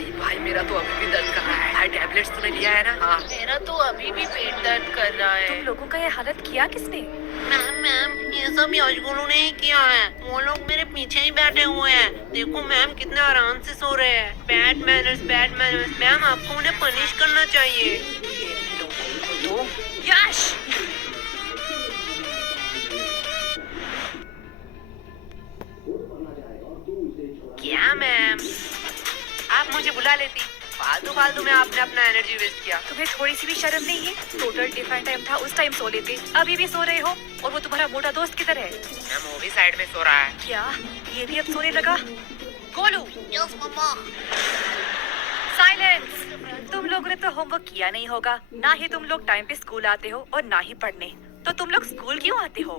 नहीं भाई, मेरा तो अभी भी दर्द कर रहा है। भाई टैबलेट्स तूने लिया है ना? हाँ। मेरा तो अभी भी पेट दर्द कर रहा है। तुम लोगों का ये हालत किया किसने? मैम ये सब यशगुरु ने ही किया है। वो लोग मेरे पीछे ही बैठे हुए हैं। देखो मैम कितने आराम से सो रहे हैं। Bad manners bad manners. Ma'am आपको उन्हें पनिश करना चाहिए। तो यश! क्या मैम? आप मुझे बुला लेती। फालतू फालतू में आपने अपना एनर्जी वेस्ट किया। तुम्हें थोड़ी सी भी शर्म नहीं है? टोटल डिफरेंट टाइम था, उस टाइम सो लेते, अभी भी सो रहे हो। और वो तुम्हारा मोटा दोस्त किधर है? मैम वो भी साइड में सो रहा है। क्या ये भी अब सोने लगा? गोलू! यस मम्मा। साइलेंस! तुम लोगों ने तो होमवर्क किया नहीं होगा। ना ही तुम लोग टाइम पे स्कूल आते हो और ना ही पढ़ने। तो तुम लोग स्कूल क्यों आते हो?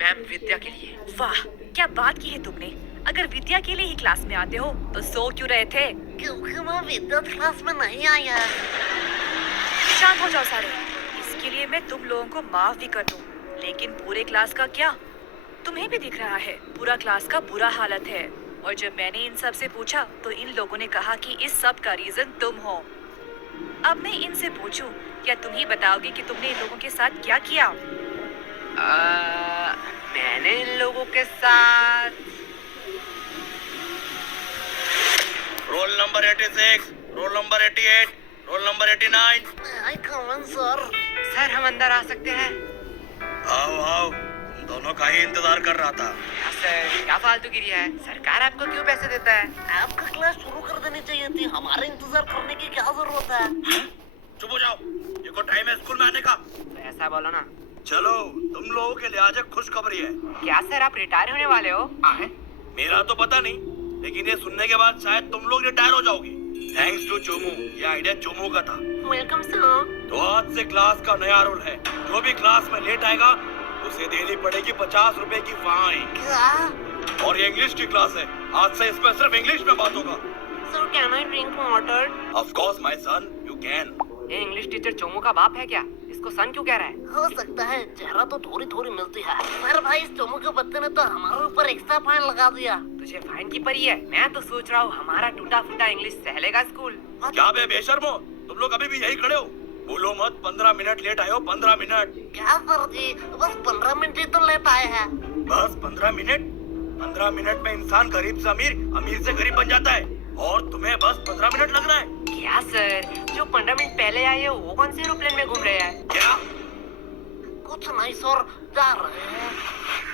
मैम विद्या के लिए। वाह, क्या बात की है तुमने। अगर विद्या के लिए ही क्लास में आते हो तो सो क्यों रहे थे? क्योंकि मैं विद्युत क्लास में नहीं आया। शांत हो जाओ सारे। इसके लिए मैं तुम लोगों को माफ भी कर दूं, लेकिन पूरे क्लास का क्या? तुम्हें भी दिख रहा है पूरा क्लास का बुरा हालत है। और जब मैंने इन सब से पूछा तो इन लोगों ने कहा कि इस सब का रीजन तुम हो। अब मैं इनसे पूछूं, क्या तुम ही बताओगे कि तुमने इन लोगों के साथ क्या किया? मैंने इन लोगों के साथ roll number 86, roll number 88, roll number 89। आई कम सर। सर हम अंदर आ सकते हैं? आओ आओ, तुम दोनों का ही इंतजार कर रहा था। सर क्या फालतू गिरी है? सरकार आपको क्यों पैसे देता है? आपका क्लास शुरू कर देनी चाहिए थी। हमारे इंतजार करने की क्या जरूरत है? चुप हो जाओ, ये को टाइम है स्कूल में आने का। तो ऐसा बोलो ना। चलो, तुम लोगों के लिए आज एक खुशखबरी है। क्या सर आप रिटायर होने वाले हो? मेरा तो पता नहीं, लेकिन ये सुनने के बाद शायद तुम लोग रिटायर हो जाओगे। थैंक्स टू चोमू, ये आइडिया चोमू का था। Welcome sir. तो आज से क्लास का नया रूल है, जो भी क्लास में लेट आएगा उसे देनी पड़ेगी 50 रुपए की फाइन। क्या? और ये इंग्लिश की क्लास है, आज से इसमें सिर्फ इंग्लिश में बात होगा। Sir can I drink water? Of course my son, you can. ये इंग्लिश टीचर चोमू का बाप है क्या? इसको सन क्यों कह रहा है? हो सकता है, चेहरा तो थोड़ी थोड़ी मिलती है। पर भाई इस चोमू के बच्चे ने तो हमारे ऊपर एक्स्ट्रा फाइन लगा दिया। तुझे फाइन की परी है? मैं तो सोच रहा हूँ हमारा टूटा फूटा इंग्लिश सहलेगा स्कूल। क्या बे बेशर्मो, तुम लोग अभी भी यही खड़े हो? बोलो मत, 15 मिनट लेट आए हो। 15 मिनट। क्या सर जी, बस 15 मिनट ही तो लेट आए हैं। बस 15 मिनट? 15 मिनट में इंसान गरीब से अमीर, अमीर से गरीब बन जाता है, और तुम्हें बस 15 मिनट लग रहा है? क्या सर, जो 15 मिनट पहले आए हो वो कौन से एरोप्लेन में घूम रहे हैं? क्या? कुछ नहीं सर, जा रहे हैं।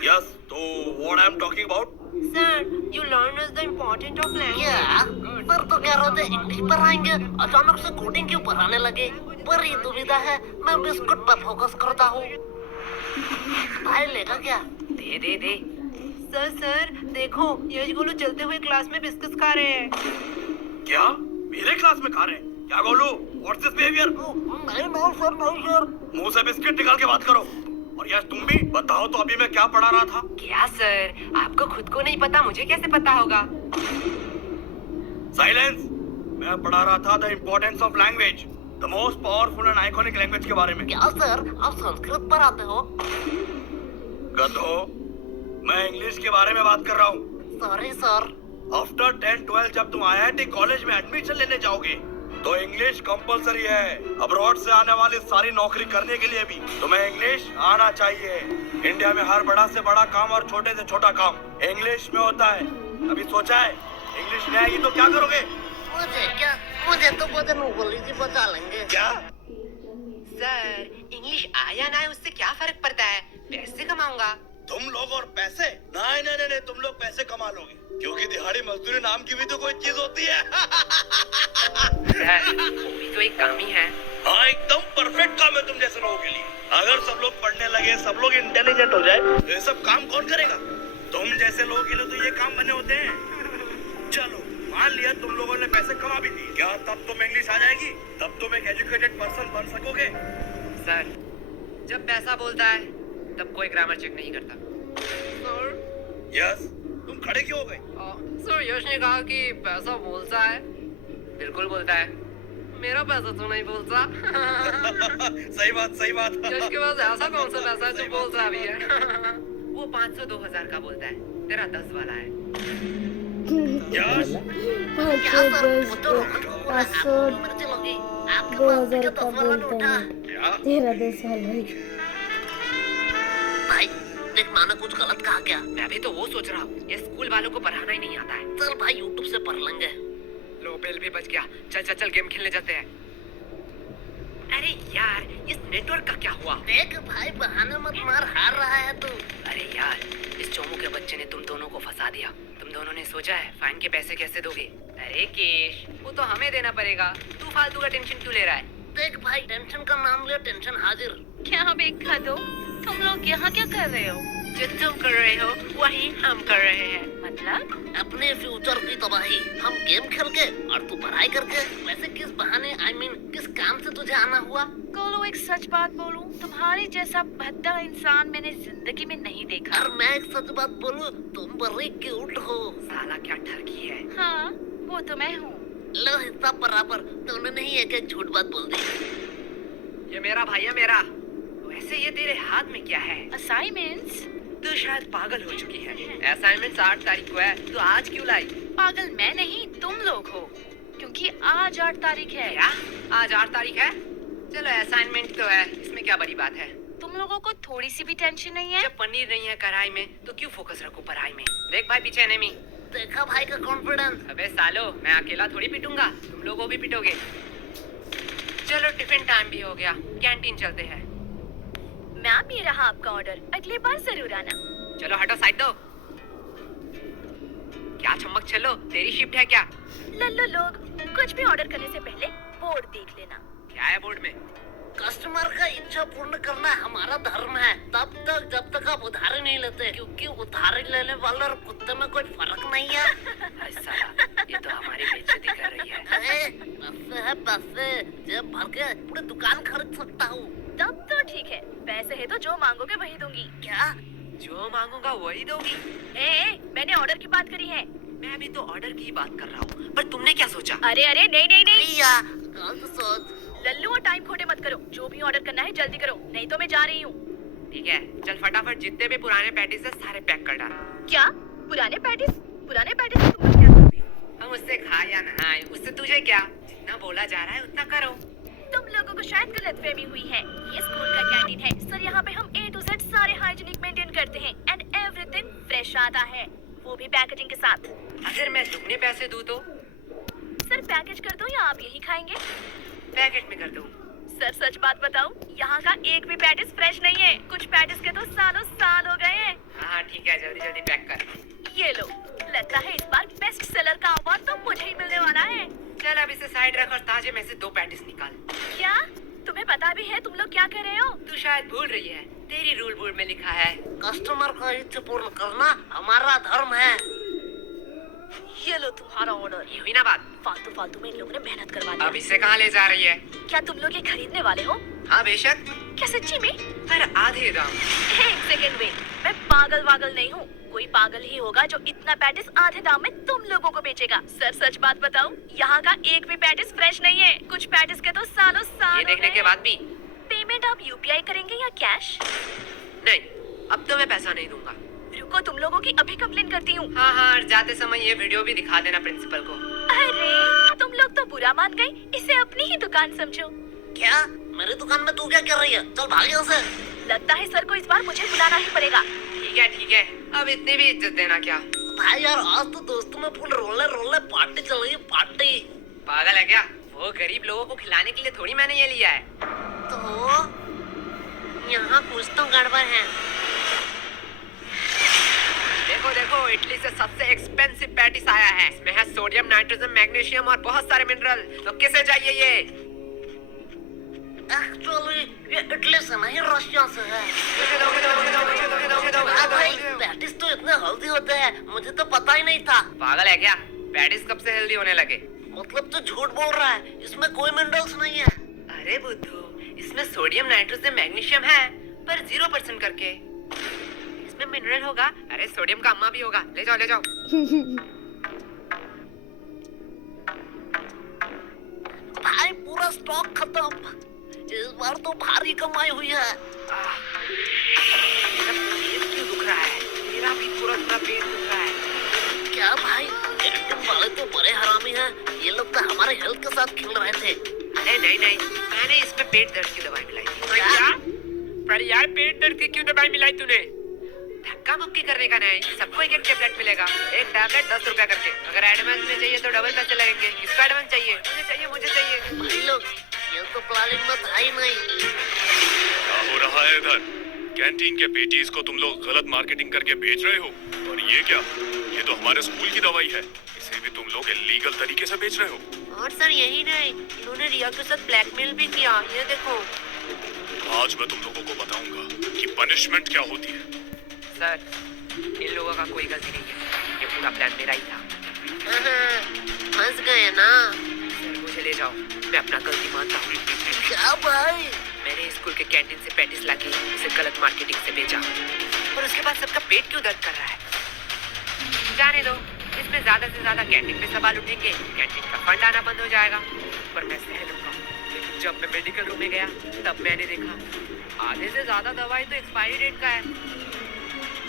यस, तो what I am talking about? Sir you learn us the important of language. क्या सर तो कह रहे थे इंग्लिश पढ़ाएंगे, अचानक से कोडिंग क्यों पढ़ाने लगे? बड़ी दुविधा है, मैं बिस्कुट पर फोकस करता हूँ। भाई लेगा क्या? दे दे दे। सर देखो, यशगुरु चलते हुए क्लास में बिस्किट खा रहे हैं। क्या मेरे क्लास में खा रहे हैं? क्या गोलू, व्हाट्स दिस बिहेवियर? नहीं सर, नहीं सर। मुंह से बिस्किट निकाल के बात करो। और यस तुम भी बताओ तो अभी मैं क्या पढ़ा रहा था? क्या सर, आपको खुद को नहीं पता, मुझे कैसे पता होगा? साइलेंस। मैं पढ़ा रहा था the importance of language, the most powerful and iconic language के बारे में। क्या सर, आप संस्कृत पढ़ाते हो? गधो, मैं इंग्लिश के बारे में बात कर रहा हूँ। Sorry sir. आफ्टर 10, 12 जब तुम IIT कॉलेज में एडमिशन लेने जाओगे तो इंग्लिश कंपलसरी है। अब्रॉड से आने वाली सारी नौकरी करने के लिए भी तुम्हें इंग्लिश आना चाहिए। इंडिया में हर बड़ा से बड़ा काम और छोटे से छोटा काम इंग्लिश में होता है। कभी सोचा है इंग्लिश नहीं आएगी तो क्या करोगे? मुझे तो वजन उंगली से बचा लेंगे। क्या? सर इंग्लिश आया ना आए उससे क्या फर्क पड़ता है? पैसे कमाऊंगा। तुम लोग और पैसे? नहीं नहीं नहीं, तुम लोग पैसे कमा लोगे, क्योंकि दिहाड़ी मजदूरी नाम की भी तो कोई चीज होती है। सर वो भी तो एक काम ही है। हाँ एकदम परफेक्ट काम है तुम जैसे लोगों के लिए। अगर सब लोग पढ़ने लगे, सब लोग इंटेलिजेंट हो जाए तो ये सब काम कौन करेगा? तुम जैसे लोगों के लिए तो ये काम बने होते हैं। चलो मान लिया तुम लोगों ने पैसे कमा भी दिए, क्या तब तुम इंग्लिश आ जाएगी? तब तुम एक एजुकेटेड पर्सन बन सकोगे? सर जब पैसा बोलता है तब कोई ग्रामर चेक नहीं करता। सर, यस, तुम खड़े क्यों हो गए? सर यश ने कहा कि पैसा बोलता है। बिल्कुल बोलता है। मेरा पैसा तो नहीं बोलता। सही बात, सही बात। यश के पास ऐसा कौन सा पैसा है जो बोलता भी है? वो 500 2000 का बोलता है, तेरा 10 वाला है। पासवर्ड मर्जी लोगी आपके 2000 पास का बोलता है तेरा 10 साल भाई। भाई देख माना कुछ गलत कहा क्या? मैं भी तो वो सोच रहा हूँ, ये स्कूल वालों को पढ़ाना ही नहीं आता है। चल भाई यूट्यूब से पढ़ लेंगे। लो बेल भी बच गया। चल चल चल गेम खेलने जाते हैं। अरे यार इस नेटवर्क का क्या हुआ? देख भाई बहाने मत मार, हार रहा है तू। अरे यार इस चोमू के बच्चे ने तुम दोनों को फंसा दिया। तुम दोनों ने सोचा है फाइन के पैसे कैसे दोगे? अरे केश वो तो हमें देना पड़ेगा, तू फालतू का टेंशन क्यों ले रहा है? देख भाई टेंशन का नाम ले, टेंशन हाजिर। क्या हम एक खा दो? तुम लोग यहाँ क्या कर रहे हो? जो तुम कर रहे हो वही हम कर रहे हैं। मतलब अपने फ्यूचर की तबाही हम गेम खेल के और तू पढ़ाई करके। वैसे किस बहाने किस काम से तुझे आना हुआ? कोलो एक सच बात बोलूं, तुम्हारे जैसा भद्दा इंसान मैंने जिंदगी में नहीं देखा। और मैं एक सच बात बोलूं, तुम बड़ी क्यूट हो। साला क्या ठरकी है। हाँ वो तो मैं हूँ। लो हिस्सा बराबर, तूने नहीं एक एक झूठ बात बोल दी। ये मेरा भाई है मेरा। वैसे ये तेरे हाथ में क्या है? असाइनमेंट्स? तू शायद पागल हो चुकी है। असाइनमेंट 8 तारीख को है, तो आज क्यों लाई? पागल मैं नहीं तुम लोग हो, क्योंकि आज 8 तारीख है। क्या आज 8 तारीख है? चलो असाइनमेंट तो है, इसमें क्या बड़ी बात है। तुम लोगों को थोड़ी सी भी टेंशन नहीं है? जब पनीर नहीं है कढ़ाई में तो क्यों फोकस रखो पढ़ाई में। देख भाई पीछे एनिमी। देखा भाई का कॉन्फिडेंस। अबे सालो मैं अकेला थोड़ी पिटूंगा, तुम लोग को भी पिटोगे। चलो टिफिन टाइम भी हो गया, कैंटीन चलते हैं। मैम ये रहा आपका ऑर्डर, अगली बार जरूर आना। चलो हटो साइड दो। क्या चमक चलो, तेरी शिफ्ट है क्या? लल्लू लोग कुछ भी ऑर्डर करने से पहले बोर्ड देख लेना। क्या है बोर्ड में? कस्टमर का इच्छा पूर्ण करना हमारा धर्म है, तब तक जब तक आप उधारी नहीं लेते, क्योंकि उधारी लेने वाले और कुत्ते में कोई फर्क नहीं है। साला ये तो हमारी बेइज्जती कर रही है। पैसे है पैसे, जेब भर के पूरी दुकान खरीद सकता हूँ। तब तो ठीक है, पैसे है तो जो मांगोगे वही दूंगी। क्या? जो मांगूंगा वही दोगी? मैंने ऑर्डर की बात करी है। मैं भी तो ऑर्डर की बात कर रहा हूँ, पर तुमने क्या सोचा? अरे अरे नहीं नहीं नहीं भैया गलत सोच। लल्लू और टाइम खोटे मत करो, जो भी ऑर्डर करना है जल्दी करो, नहीं तो मैं जा रही हूँ। ठीक है चल फटाफट जितने भी पुराने पैटीज है सारे पैक कर डाल। क्या पुराने पैटिस? पुराने पैटिस तुम लोग क्या करोगे? हम उससे खा या नहाए, उससे तुझे क्या? जितना बोला जा रहा है उतना करो। तुम लोगों को शायद गलतफहमी हुई है, ये स्कूल का कैंटीन है सर। यहाँ पे हम A to Z सारे हाइजीनिक मेंटेन करते हैं एंड एवरीथिंग फ्रेश आता है, वो भी पैकेजिंग के साथ। अगर मैं दुगने पैसे दूं तो? सर पैकेज कर दो या आप यही खाएंगे? पैकेट में कर दूं। सर सच बात बताऊं, यहाँ का एक भी पैटिस फ्रेश नहीं है, कुछ पैटिस के तो सालों साल हो गए हैं। हाँ ठीक है जल्दी जल्दी पैक कर। ये लो, लगता है इस बार बेस्ट सेलर का अवार्ड तो मुझे ही मिलने वाला है। चल अब इसे साइड रख और ताजे में से 2 पैटीज निकाल। क्या तुम्हें पता भी है तुम लोग क्या कर रहे हो? तू शायद भूल रही है, तेरी रूल बोर्ड में लिखा है कस्टमर का इच्छा पूर्ण करना हमारा धर्म है। ये लो तुम्हारा ऑर्डर। ये हुई ना बात? फालतू फालतू में इन लोगों ने मेहनत करवा दी। अब इसे कहाँ ले जा रही है? क्या तुम लोग ये खरीदने वाले हो? हाँ बेशक, क्या सच्ची में? पर आधे दाम। एक सेकंड वेट, मैं पागल वागल नहीं हूँ, कोई पागल ही होगा जो इतना पैटिस आधे दाम में तुम लोगों को बेचेगा। सर सच बात बताऊं, यहाँ का एक भी पैटिस फ्रेश नहीं है, कुछ पैटिस के तो सालों साल ये देखने के बाद भी? पेमेंट आप UPI करेंगे या कैश? नहीं, अब तो मैं पैसा नहीं दूंगा। रुको तुम लोगों की अभी कंप्लेन करती हूँ। हाँ हाँ जाते समय ये वीडियो भी दिखा देना प्रिंसिपल को। अरे तुम लोग तो बुरा मान गई, इसे अपनी ही दुकान समझो। क्या? मेरी दुकान में तू क्या कर रही है? चल भाग यहाँ से। लगता है सर को इस बार मुझे बुलाना ही पड़ेगा। ठीक है, अब इतनी भी इज्जत देना क्या? भाई यार आज तो दोस्तों में फुल रोले रोले पार्टी चल रही है, पार्टी। पागल है क्या? वो गरीब लोगों को खिलाने के लिए थोड़ी मैंने ये लिया है। तो यहाँ कुछ तो गड़बड़ है। देखो देखो इटली से सबसे एक्सपेंसिव पैटीज आया है, इसमें है सोडियम, नाइट्रोजन, मैग्नीशियम और बहुत सारे मिनरल। तो किसे चाहिए ये? एक्चुअली ये इटली से नहीं रशिया से है। मुझे दो, मुझे दो, मुझे दो, मुझे दो, मुझे दो, मुझे दो, मुझे हाँ दो, भाई मुझे दो। पैटिस तो इतने हेल्दी होते हैं, मुझे तो पता ही नहीं था। पागल है क्या? पैटीज कब से हेल्दी होने लगे? मतलब तो झूठ बोल रहा है, इसमें कोई मिनरल्स नहीं है। अरे बुद्धू, इसमें सोडियम, नाइट्रोजन, मैग्नीशियम है, पर 0% करके। इसमें मिनरल होगा, अरे सोडियम का अम्मा भी होगा। ले जाओ ले जाओ। भाई पूरा स्टॉक खत्म, इस बार तो भारी कमाई हुई है। मेरा पेट क्यों दुख रहा है? मेरा भी पूरा पेट दुख रहा है। क्या भाई कैंटीन वाले तो बड़े हरामी हैं। ये लोग तो हमारे हेल्थ के साथ खेल रहे थे। अरे नहीं नहीं, मैंने इसमें पेट दर्द की दवाई मिलाई थी। क्या? पर यार पेट दर्द की क्यों दवाई मिलाई तूने? धक्का मुक्की करने का नहीं, सबको एक एक टेबलेट मिलेगा। एक टैबलेट 10 रुपया करके। अगर एडवांस में चाहिए तो डबल पैसे लगेंगे। किसका एडवांस चाहिए? मुझे चाहिए। भाई लोग, ये तो प्लानिंग में था ही नहीं। क्या हो रहा है इधर? कैंटीन के पेटीज को तुम लोग गलत मार्केटिंग करके बेच रहे हो। और ये क्या? ये तो हमारे स्कूल की दवाई है। इसे भी तुम लोग इलीगल तरीके से बेच रहे हो। और सर यही नहीं, इन्होंने रिया के साथ ब्लैकमेल भी किया। ये देखो। आज मैं तुम लोगों को बताऊंगा कि पनिशमेंट क्या होती है। सर, इन लोगों का कोई गलती नहीं है। ये पूरा प्लान मेरा ही था। फंस गए ना। सर मुझे ले जाओ, मैं अपना गलती मानता हूँ। क्या भाई? मैंने स्कूल के कैंटीन से पैटिस लाके उसे गलत मार्केटिंग से बेचा और उसके बाद सबका पेट क्यों दर्द कर रहा है? जाने दो, इसमें ज्यादा से ज्यादा कैंटीन पे सवाल उठेंगे, कैंटीन का फंड आना बंद हो जाएगा। पर मैं सह लूंगा। लेकिन जब मैं मेडिकल रूम में गया तब मैंने देखा आधे से ज्यादा दवाई तो एक्सपायरी डेट का है।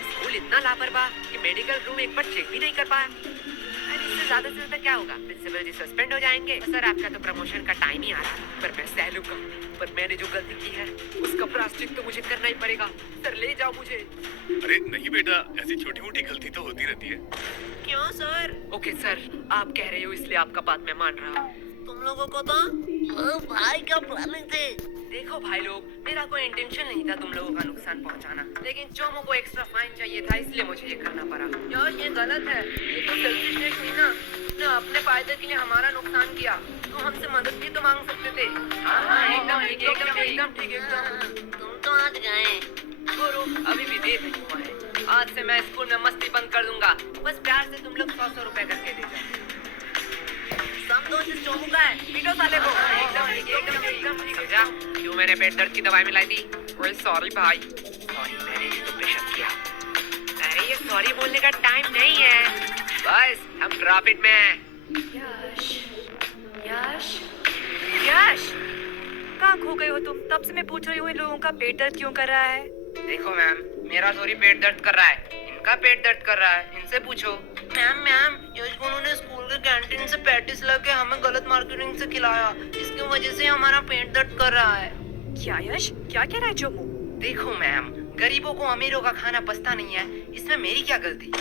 स्कूल इतना लापरवाह कि मेडिकल रूम एक बार चेक भी नहीं कर पाया। अरे इससे ज्यादा से ज्यादा क्या होगा? प्रिंसिपल जी सस्पेंड हो जाएंगे। सर आपका तो प्रमोशन का टाइम ही आ रहा है। पर मैं सह लूंगा। पर मैंने जो गलती की है उसका प्रायश्चित तो मुझे करना ही पड़ेगा। सर ले जाओ मुझे। अरे नहीं बेटा, ऐसी छोटी मोटी गलती तो होती रहती है। क्यों सर? ओके सर, आप कह रहे हो इसलिए आपका बात मैं मान रहा हूँ। तुम लोगों को तो वो भाई का प्लानिंग थे। देखो भाई लोग, मेरा कोई इंटेंशन नहीं था तुम लोगों का नुकसान पहुंचाना, लेकिन चोमो को एक्स्ट्रा फाइन चाहिए था इसलिए मुझे ये करना पड़ा। यार ये गलत है, ये तो सेल्फिशनेस हुई ना। उसने अपने फायदे के लिए हमारा नुकसान किया, तो हमसे मदद भी तो मांग सकते थे। हाँ एकदम ठीक, एकदम ठीक। तुम तो आज गए। गुरु अभी भी देर नहीं हुआ है। आज से मैं स्कूल में मस्ती बंद कर दूंगा। बस प्यार से तुम लोग 100 रुपए करके दे जाओ। सब दोस्त इस चोमू का है। पीटो साले को। एकदम ठीक। समझा क्यों मैंने पेट दर्द की दवाई मिलाई थी? ओए सॉरी भाई, सॉरी मैंने भी तुम पे शक किया। अरे ये सॉरी बोलने का टाइम नहीं है, बस हम ट्रैफिक में हैं। यश, कहाँ खो गए हो तुम? तब से मैं पूछ रही हूँ इन लोगों का पेट दर्द क्यों कर रहा है? देखो मैम, मेरा थोड़ी पेट दर्द कर रहा है, इनका पेट दर्द कर रहा है, इनसे पूछो। मैम, यशगुरु ने स्कूल के कैंटीन से पैटिस लाके हमें गलत मार्केटिंग से खिलाया। इसकी वजह से हमारा पेट दर्द कर रहा है। क्या यश, क्या कह रहा है चोमू? देखो मैम, गरीबों को अमीरों का खाना पचता नहीं है, इसमें मेरी क्या गलती?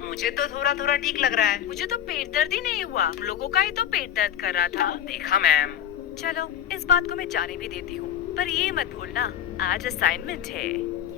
मुझे तो थोड़ा थोड़ा ठीक लग रहा है। मुझे तो पेट दर्द ही नहीं हुआ, तुम लोगों का ही तो पेट दर्द कर रहा था। देखा मैम। चलो इस बात को मैं जाने भी देती हूँ, पर ये मत भूलना आज असाइनमेंट है।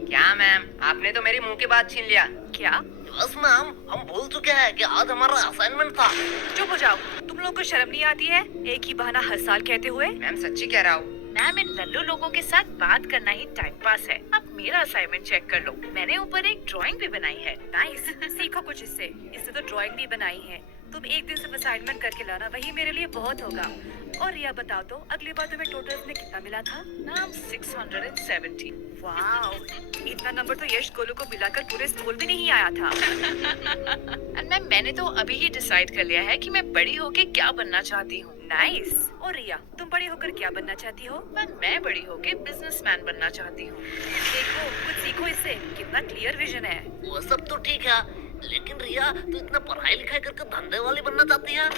क्या मैम, आपने तो मेरी मुंह की बात छीन लिया। क्या? बस मैम, हम भूल चुके हैं कि आज हमारा असाइनमेंट था। चुप हो जाओ, तुम लोगों को शर्म नहीं आती है एक ही बहाना हर साल कहते हुए? मैम सच्ची कह रहा हूँ। मैम, इन लल्लू लोगों के साथ बात करना ही टाइम पास है। अब मेरा असाइनमेंट चेक कर लो, मैंने ऊपर एक ड्राइंग भी बनाई है। नाइस, सीखो कुछ इससे। इससे तो ड्राइंग भी बनाई है। तुम एक दिन सिर्फ असाइनमेंट करके लाना, वही मेरे लिए बहुत होगा। और यह बताओ तो अगली बार तुम्हें टोटल्स में कितना मिला था? मैम 670। वाओ, इतना नंबर तो यश गोलू को मिलाकर पूरे स्कूल में नहीं आया था। एंड मैम, मैंने तो अभी ही डिसाइड कर लिया है कि मैं बड़ी होके क्या बनना चाहती हूँ। नाइस। और रिया, तुम बड़ी होकर क्या बनना चाहती हो? मैं बड़ी होके बिजनेसमैन बनना चाहती हूँ। देखो, कुछ सीखो इससे, कितना क्लियर विजन है। वो सब तो ठीक है, लेकिन रिया तू इतना पढ़ाई लिखाई करके धंधे वाली बनना चाहती है?